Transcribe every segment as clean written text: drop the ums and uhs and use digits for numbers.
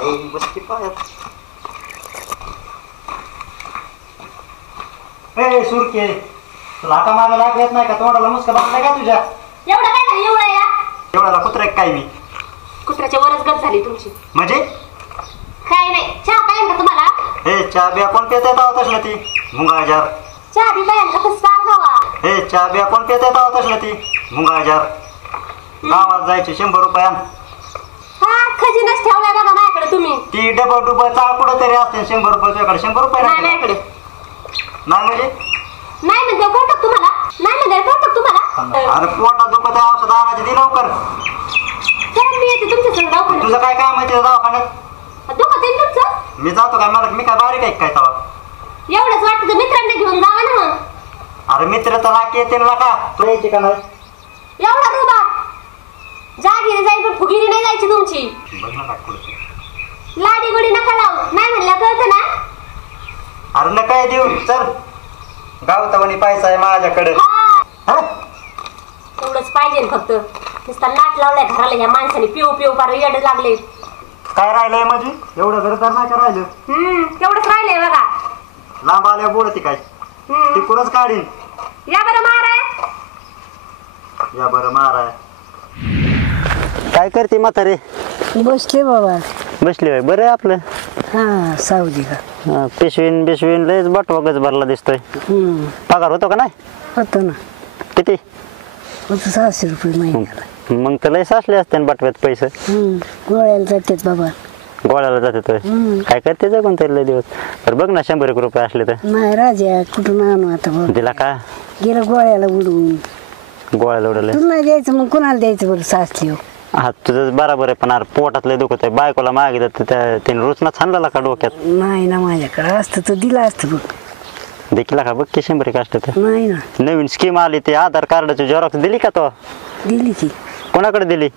बसती पायात. ए सुरके, तुला हाका मारायला लागत नाही का? तोंडाला मुसका बांधलाय का तुझ्या? एवढं काय झालं एवढं या? एवढ्याला कुत्रा काय मी? कुत्र्याच्या वरच गत झाली तुमची. म्हणजे काय नाही, चहा पाहिजे का तुम्हाला? हे चहा बिया कोण पेता येत असलं ती मुंगाजार? चहा बी पाहिजे का? कसं काम खावा? हे चहा बिया कोण पेता येत असलं ती मुंगाजार? गावात जायचे 100 रुपयान. हा खजिनाच ठेवलाय बघा माझ्याकडे तुम्ही. ती डबा डुबा चाळ कुठं तरी असते 100 रुपये तुझ्याकडे. 100 रुपये नाही नाही माझ्याकडे. नाही म्हणजे नाही म्हणजे कळतं तुम्हाला? नाही म्हणजे कळतं तुम्हाला? अरे पोटात दुखत आहे, औषध आणायचे दे लवकर. चल मी येते तुमच्या संग दवाखान्यात. तुझं काय काम आहे तिथं दवाखान्यात? दुखत आहे तुमचं? मी जातो काय? मी काय बारीक आहे काय तवा? एवढंच वाटतं तर मित्रांना घेऊन जावा ना मग. अरे मित्र तर लाकी येते ना का? तू यायची का नाही? एवढा रुबाब. जागिरी जाईल पण फुगिरी नाही जायची तुमची. बघ ना कुठे लाडी गोडी नका लावू. नाही म्हणलं कळतं ना? अरे न काय देऊ, चल. गावतावानी पैसा आहे माझ्याकडे. हा एवढंच पाहिजे फक्त. नुसता नाट लावलाय घराला ह्या माणसाने. पिऊ पिऊ पार येड लागले. काय राहिलंय माझी? एवढं घर तर नाही का राहिलं? एवढंच राहिलंय बघा. लांब आल्या बोलती काय? ती कुरच काढीन. या बरं माराय. या बरं माराय. काय करते म्हातारे? बसले बाबा. बसली होय. बरं आहे आपलं. हा सावली का? पिशवीन बिशवीन लयच बटवागच भरला दिसतोय. पगार होतो का नाही? होतं ना. किती होतं 600 रुपये महिन्याला. मग तर लय साचले असते ना बटव्यात पैसे. गोळ्याला जातात बाबा. गोळ्याला जाते तो. काय करते जगून तरी लय दिवस. तर बघ ना 100 रुपये असले तर. नाही राजा कुठून आणू आता बरं. दिला का? गेलं गोळ्याला उडवून. गोळ्याला उडवले. तुला नाही द्यायचं मग कुणाला द्यायचं बरं? साचली हो. हा तुझं बरोबर आहे पण अरे पोटात लय दुखत आहे. बायकोला मागितलं तर तिने रुचना छानला का डोक्यात? नाही ना माझ्याकडे असतं तर दिलं असतं बघ. देखील का बघ की 100 असलं तर. नाही ना. नवीन स्कीम आली ती आधार कार्डाची झेरॉक्स दिली का तो? दिली की कोणाकडे दिली?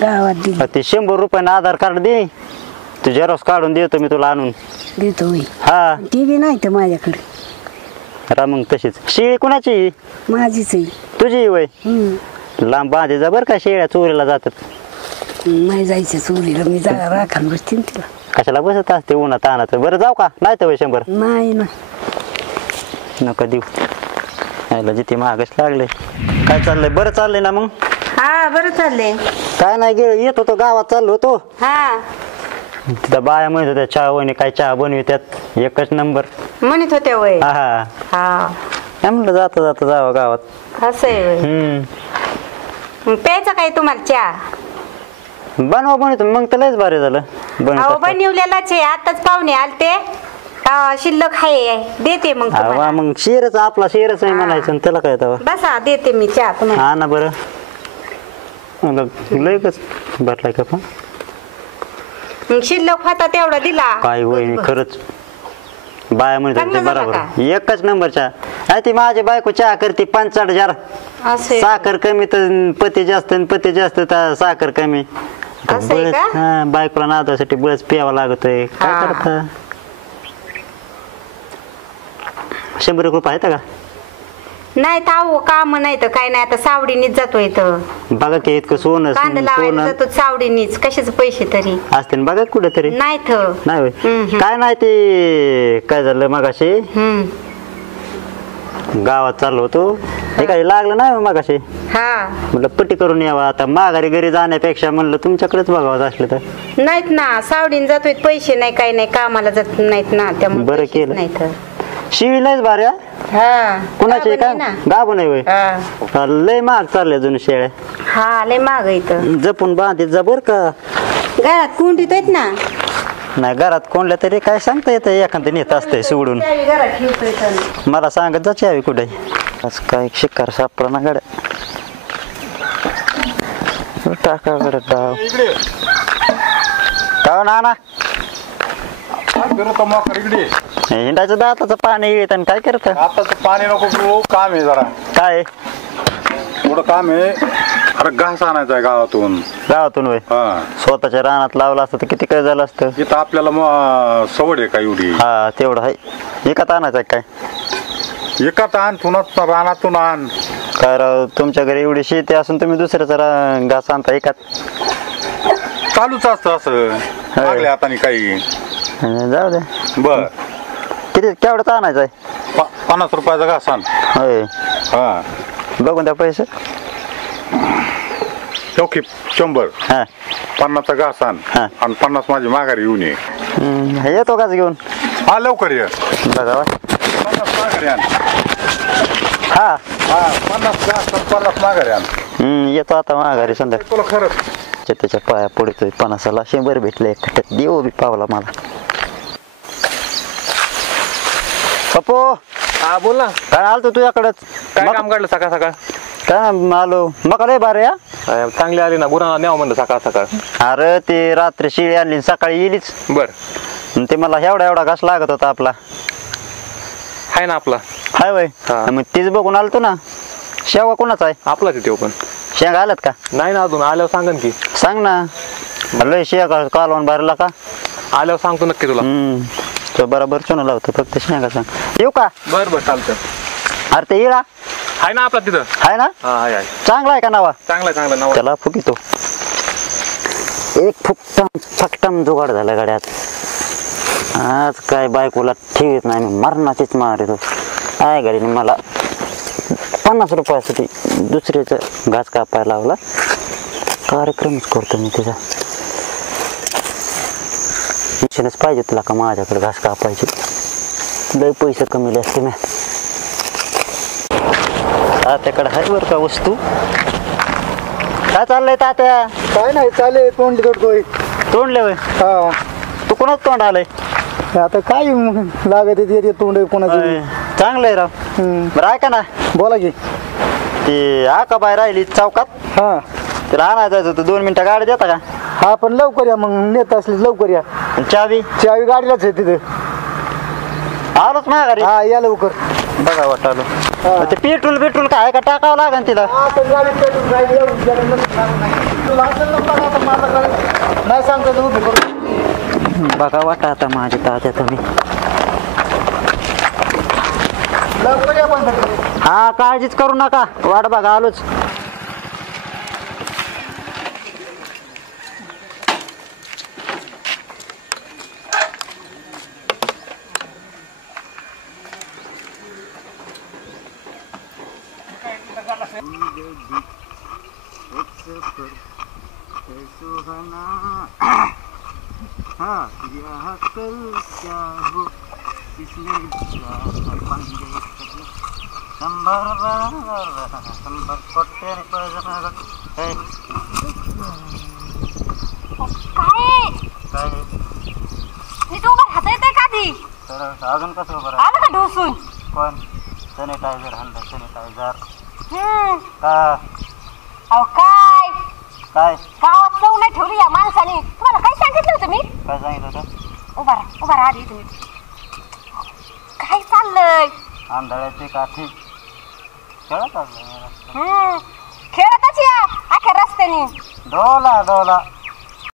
गावात दिली. ते 100 रुपयानं आधार कार्ड दे. तू झेरॉक्स काढून देतो मी तुला आणून. देतो होई. हा ती बी नाही तर माझ्याकडे. रा मग तशीच. शेळी कुणाची? माझीच आहे. तुझी वय लांब बांधे जा बरं का. शेळ्या चोरीला जातात. नाही जायचं चोरीला. मी जागा राखान बसते तिला. कशाला बसत असते उन्हा तानाचं. बरं जाऊ का? नाही तर 100 नाही ना. नका देऊ. यायला जिथे महागच लागले. काय चाललंय? बरं चाललंय ना मग? हा बरं चाललंय. काय नाही येत होतो गावात चाललो होतो. हा तिथं बाया म्हणत होत्या चहा वहिनी काय चहा बनवित्यात एकच नंबर म्हणत होते वय. हा हा काय म्हणलं जाता जाता जावं गावात. असं आहे वय. मग प्यायचं काय तुम्हाला चहा? बनवा बनवतो मग तर लयच भारी झालं. अहो बनवलेलाच आहे. आताच पाहुणे आलते. शिल्लक आहे देते मग तुम्हाला. मग शेरच आपला शेरच आहे म्हणायचं आणि त्याला काय तवा. बसा देते मी चहा तुम्हाला. हा ना बरं. लयच भरलाय का पण. मग शिल्लक होता तेवढा दिला. काय वहिनी खरंच बाया म्हणत होते चांगलं झालं बरोबर एकच नंबर चहा. नाही ती माझी बायको चहा करते 5-8 जार. असं साखर कमी तर पती जास्त आणि पती जास्त तर साखर कमी. असं आहे का? हा बायकोला नादासाठी बळच प्यावा लागतोय. काय करता? 100 रुपये आहेत का? नाही तर काम नाही तर काय नाही. आता सावडीनीच जातो इथं. बघा की इतकं सोनं कांदा लावायला सोनं जातो सावडीनीच. कशाचे पैसे तरी असते ना बघा कुठेतरी. नाही तर नाही होय. काय नाही ते काय झालं मगाशी गावात चाललो होतो. हे काही लागलं नाही मगाशी. हा म्हटलं पट्टी करून यावा. आता माघारी घरी जाण्यापेक्षा म्हणलं तुमच्याकडेच बघावं असलं तर. नाहीत ना. सावडीन जातोय पैसे नाही काही नाही. कामाला जात नाहीत ना त्यामुळे बरं पैसेच केलं. नाही तर. शिवीलाच भारी. हा कुणाची गाभण का? आहे ना. गाभण आहे होय. हा लय महाग चालले जुने शेळ्या. हा लय माग इथं. जपून बांधित जा बर का. घरात कोंडीत आहेत ना. नाही घरात कोणल्या तरी काय सांगता येतं एखादं नेत असतंय सोडून. घरात ठेवतोय तर. मला सांगत जायची हवी कुठे. आज काय शिकार सापडा ना गाड्या. टाका गड्यात डाव. का ना हिंडाचं दाताचं पाणी येत आणि काय करत. आताच पाणी नको पिऊ. काम आहे जरा. काय थोडं काम आहे. अरे घास आणायचा आहे गावातून होय. हा स्वतःच्या रानात लावलं असतं तर किती काय झालं असतं. इथं आपल्याला मग सवड आहे का एवढी. हा तेवढं आहे. एकात आणायचं काय? एकात आण पुन्हा रानातून आण. काय राव तुमच्या घरी एवढी शेती असून तुम्ही दुसऱ्याचा घास आणता एकात. चालूच असतं असं लागल्या हाताने काही. जाऊ दे. बर किती केवढं आणायचं आहे? 50 रुपयाचा घास आण. होय. हा बघून द्या पैसे. चौकी 100. हा 50चा घास आण हा. आणि 50 माझी माघारी येऊन ये. येतो काच घेऊन. हा लवकर ये. बघा 50 माघारी आण. हा हा 50 घास आणि 50 माघारी आण. येतो आता माघारी संध्याकाळी. तुला खरंच त्याच्या पाया पडतोय 50ला 100 भेटले खट्यात देऊ बी पावला मला. पप्पू हा बोल ना. काय आलतो तुझ्याकडंच. काय काम काढलं सकाळ सकाळ? काय ना आलो मका लय बारे. चांगली आली ना, गुरांना न्यावं म्हणलं सकाळ सकाळ. अरे ते रात्री शिळी आणली सकाळी येईलीच. बर ते मला एवढा घास लागत होता आपला. आहे ना आपला. हाय वय हा. मग तीच बघून आलतो ना. शेवा कोणाचा आहे? आपलाच आहे तो पण. शेंगा आल्यात का? नाही ना अजून, आल्यावर सांगन की. सांग ना. लय शेंगा कालवण भरला का? आल्यावर सांगतो नक्की तुला. तो बरोबर चुना लावतो फक्त शेंगा सांग. येऊ का? बर बर चालतं. अरे ते इळा आहे ना आपला तिथं. आहे ना? हा आहे चांगला आहे का नावा? चांगला चांगला नाव. त्याला फुकितो. एक फक्टम जुगाड झाला गाड्यात. आज काय बायकोला ठेवीत नाही, मी मरणाचीच मारितो. आहे गाडीने मला 50 रुपयासाठी दुसऱ्याचं घास कापायला लावला. कार्यक्रमच करतो मी तिचा. शिक्षणच पाहिजे तुला का माझ्याकडे घास कापायचे. लय पैसे कमी असते ना. तात्याकडे आहे बरं का वस्तू. काय चाललंय तात्या? काय नाही चालेल तोंड करतोय. तोंडले वय. हा तू कोणाच तोंड आलंय? आता काय लागत येते तोंड कोणाचं. चांगलंय राव. बरं ऐका ना, बोला की. ती आका बाय राहिली चौकात. हा तिला आणायचं जायचं होतं. 2 मिनिटं गाडी देता का? हा पण लवकर या, मग नेत असली लवकर या. चावी चावी गाडीलाच आहे तिथे. आलोच ना घरी. हा या लवकर. बघा वाटालो. ते पेट्रोल काय का टाकावं लागेल तिला. नाही सांगतो उभी करू. बघा वाटा आता माझ्या तात्या तुम्ही. लवकर या पण. हा काळजीच करू नका. वाट बघा आलोच. अजून कसं बरं आलं का ढोसून? कोण? सॅनिटायझर आणलं सॅनिटायझर. अहो काय काय गावात चव नाही ठेवली या माणसाने. तुम्हाला काय सांगितलं होतं मी? काय सांगितलं होतं? उभा राहा आधी तुम्ही. काय चाललंय? आंधळ्याची काठी खेळत खेळतच या अख्या रस्त्याने. डोला